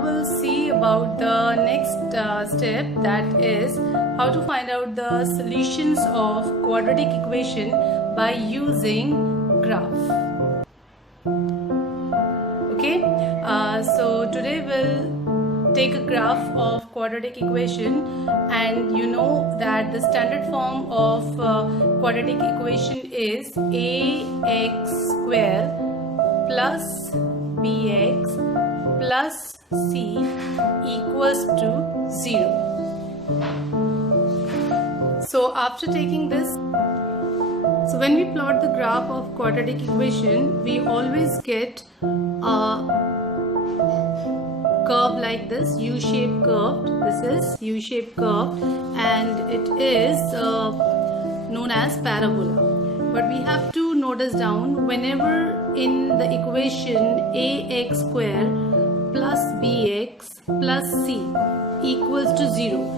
now we'll see about the next step, that is how to find out the solutions of quadratic equation by using graph. Okay, so today we'll take a graph of quadratic equation, and you know that the standard form of quadratic equation is ax square plus bx plus c equals to 0. So after taking this, so when we plot the graph of quadratic equation, we always get a curve like this, U-shaped curve. This is U-shaped curve, and it is known as parabola. But we have to notice down, whenever in the equation ax square plus bx plus c equals to 0,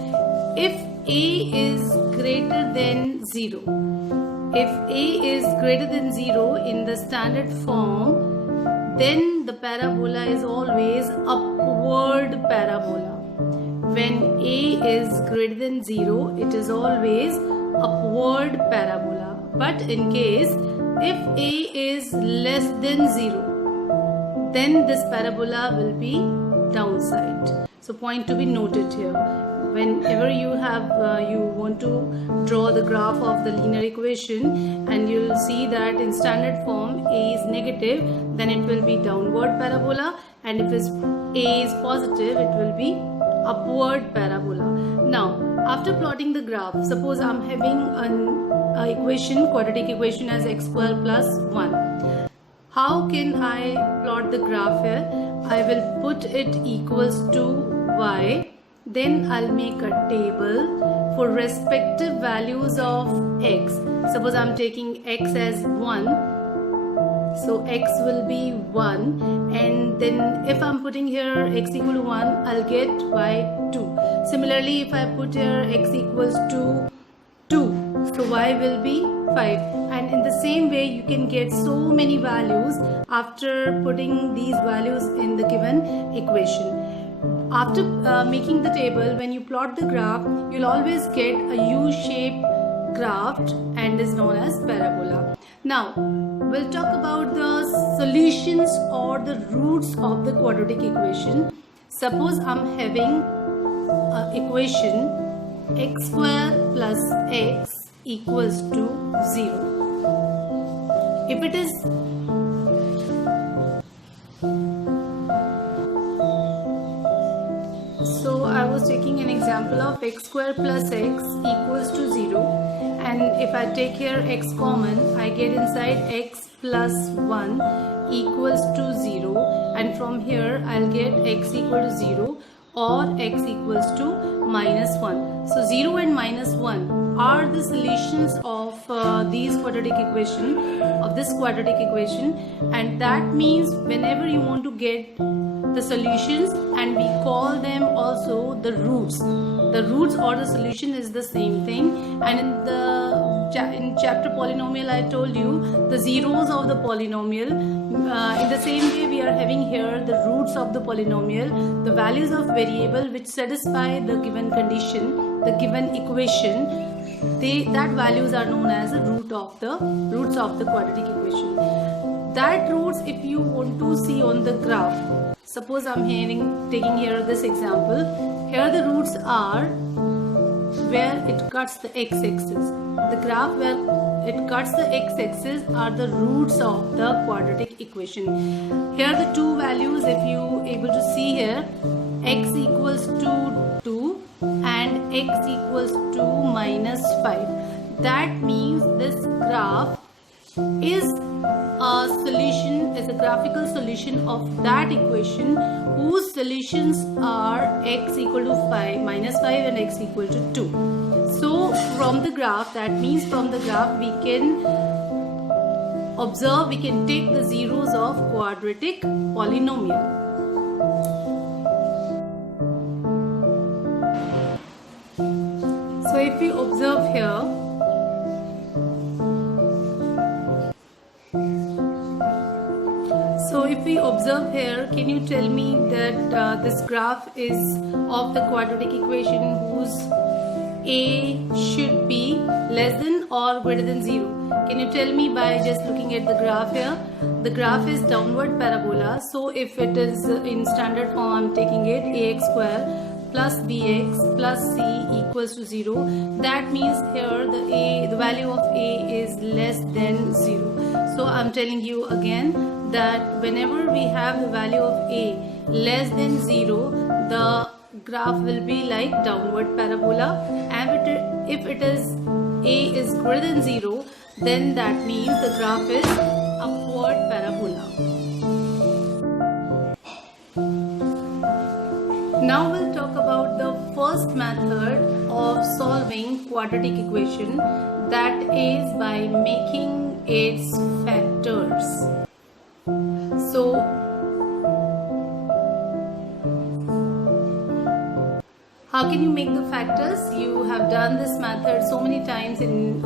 if a is greater than 0, if a is greater than 0 in the standard form, then the parabola is always upward parabola. When a is greater than 0, it is always upward parabola. But in case if a is less than 0, then this parabola will be downside. So point to be noted here. Whenever you want to draw the graph of the linear equation, and you will see that in standard form a is negative, then it will be downward parabola, and if a is positive, it will be upward parabola. Now after plotting the graph, suppose I am having an equation, quadratic equation as x square plus 1. How can I plot the graph here? I will put it equals to y. Then I'll make a table for respective values of x. Suppose I'm taking x as 1. So x will be 1, and then if I'm putting here x equal to 1, I'll get y 2. Similarly, if I put here x equals to 2, so y will be 5. And in the same way, you can get so many values after putting these values in the given equation. After making the table, when you plot the graph, you'll always get a U-shaped graph and is known as parabola. Now, we'll talk about the solutions or the roots of the quadratic equation. Suppose I'm having an equation x square plus x equals to 0. If it is so, I was taking an example of x square plus x equals to 0, and if I take here x common, I get inside x plus 1 equals to 0, and from here I'll get x equal to 0 or x equals to minus 1. So 0 and minus 1 are the solutions of this quadratic equation, and that means whenever you want to get the solutions, and we call them also the roots. The roots or the solution is the same thing. And in chapter polynomial, I told you the zeros of the polynomial. In the same way, we are having here the roots of the polynomial, the values of variable which satisfy the given condition, the given equation. That values are known as the roots of the quadratic equation. That roots, if you want to see on the graph, suppose I'm taking here this example. Here the roots are where it cuts the x-axis. The graph where it cuts the x-axis are the roots of the quadratic equation. Here the two values, if you able to see here, x equals to 2 and x equals to minus 5. That means this graph is a solution, is a graphical solution of that equation whose solutions are x equal to minus 5 and x equal to 2. So from the graph, that means from the graph we can observe, we can take the zeros of quadratic polynomial. So if we observe here, So if we observe here, can you tell me that this graph is of the quadratic equation whose a should be less than or greater than 0? Can you tell me by just looking at the graph here? The graph is downward parabola. So if it is in standard form, I'm taking it ax square plus bx plus c equals to 0. That means here the value of a is less than 0. So I'm telling you again that whenever we have the value of a less than 0, the graph will be like downward parabola, and if it is a is greater than 0, then that means the graph is upward parabola. Now we'll talk about the first method of solving quadratic equation, that is by making its factors. So how can you make the factors? You have done this method so many times in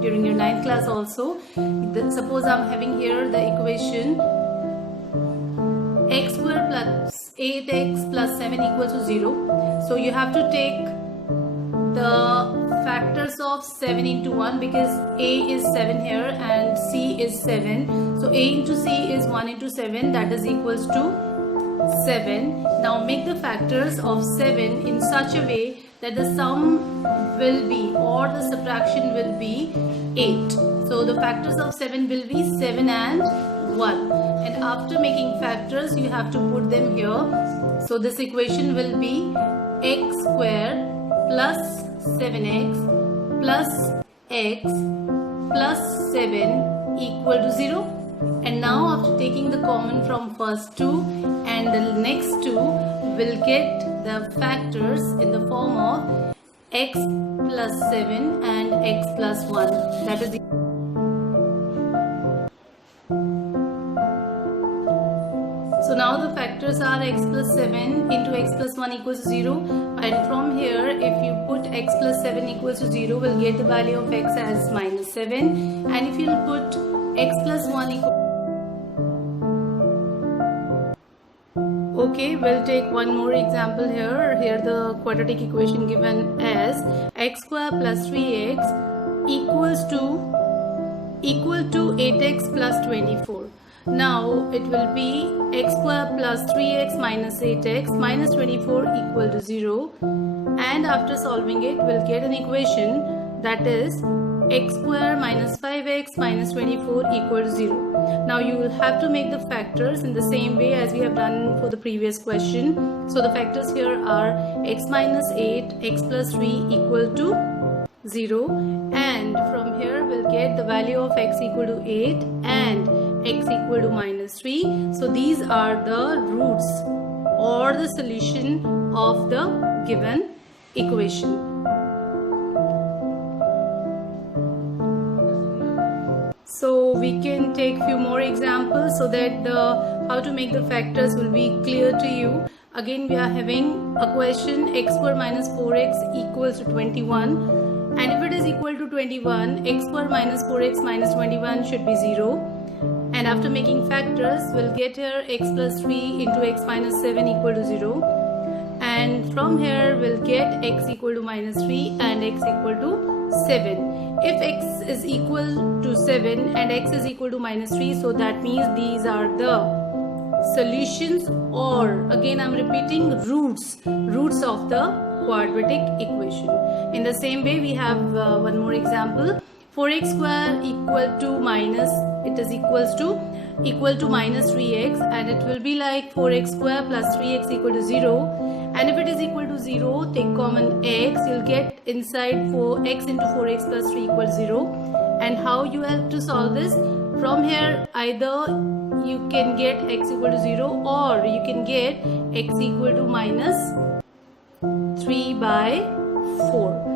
during your 9th class also. Suppose I'm having here the equation x square plus 8x plus 7 equals to 0. So you have to take the factors of 7 into 1, because a is 7 here and c is 7. So a into c is 1 into 7, that is equals to 7. Now make the factors of 7 in such a way that the sum will be or the subtraction will be 8. So the factors of 7 will be 7 and 1. And after making factors, you have to put them here. So this equation will be x square plus 7x plus x plus 7 equal to 0. And now after taking the common from first two and the next two, will get the factors in the form of x plus 7 and x plus 1. That is So now the factors are x plus 7 into x plus 1 equals to 0, and from here if you put x plus 7 equals to 0, we'll get the value of x as minus 7, and if you'll put x plus 1 equals Okay, we'll take one more example here. Here the quadratic equation given as x square plus 3x equal to 8x plus 24. Now it will be x square plus 3x minus 8x minus 24 equal to 0, and after solving it we'll get an equation that is x square minus 5x minus 24 equal to 0. Now you will have to make the factors in the same way as we have done for the previous question. So the factors here are x minus 8, x plus 3 equal to 0, and from here we'll get the value of x equal to 8 and x equal to minus 3. So these are the roots or the solution of the given equation. So we can take few more examples so that how to make the factors will be clear to you. Again we are having a question, x square minus 4x equals to 21, and if it is equal to 21, x square minus 4x minus 21 should be 0. And after making factors, we'll get here x plus 3 into x minus 7 equal to 0. And from here, we'll get x equal to minus 3 and x equal to 7. If x is equal to 7 and x is equal to minus 3, so that means these are the solutions, or again I'm repeating, roots of the quadratic equation. In the same way, we have one more example. 4x square equal to minus, it is equal to minus 3x, and it will be like 4x square plus 3x equal to 0. And if it is equal to 0, take common x, you'll get inside 4x into 4x plus 3 equals 0. And how you have to solve this? From here, either you can get x equal to 0 or you can get x equal to minus 3 by 4.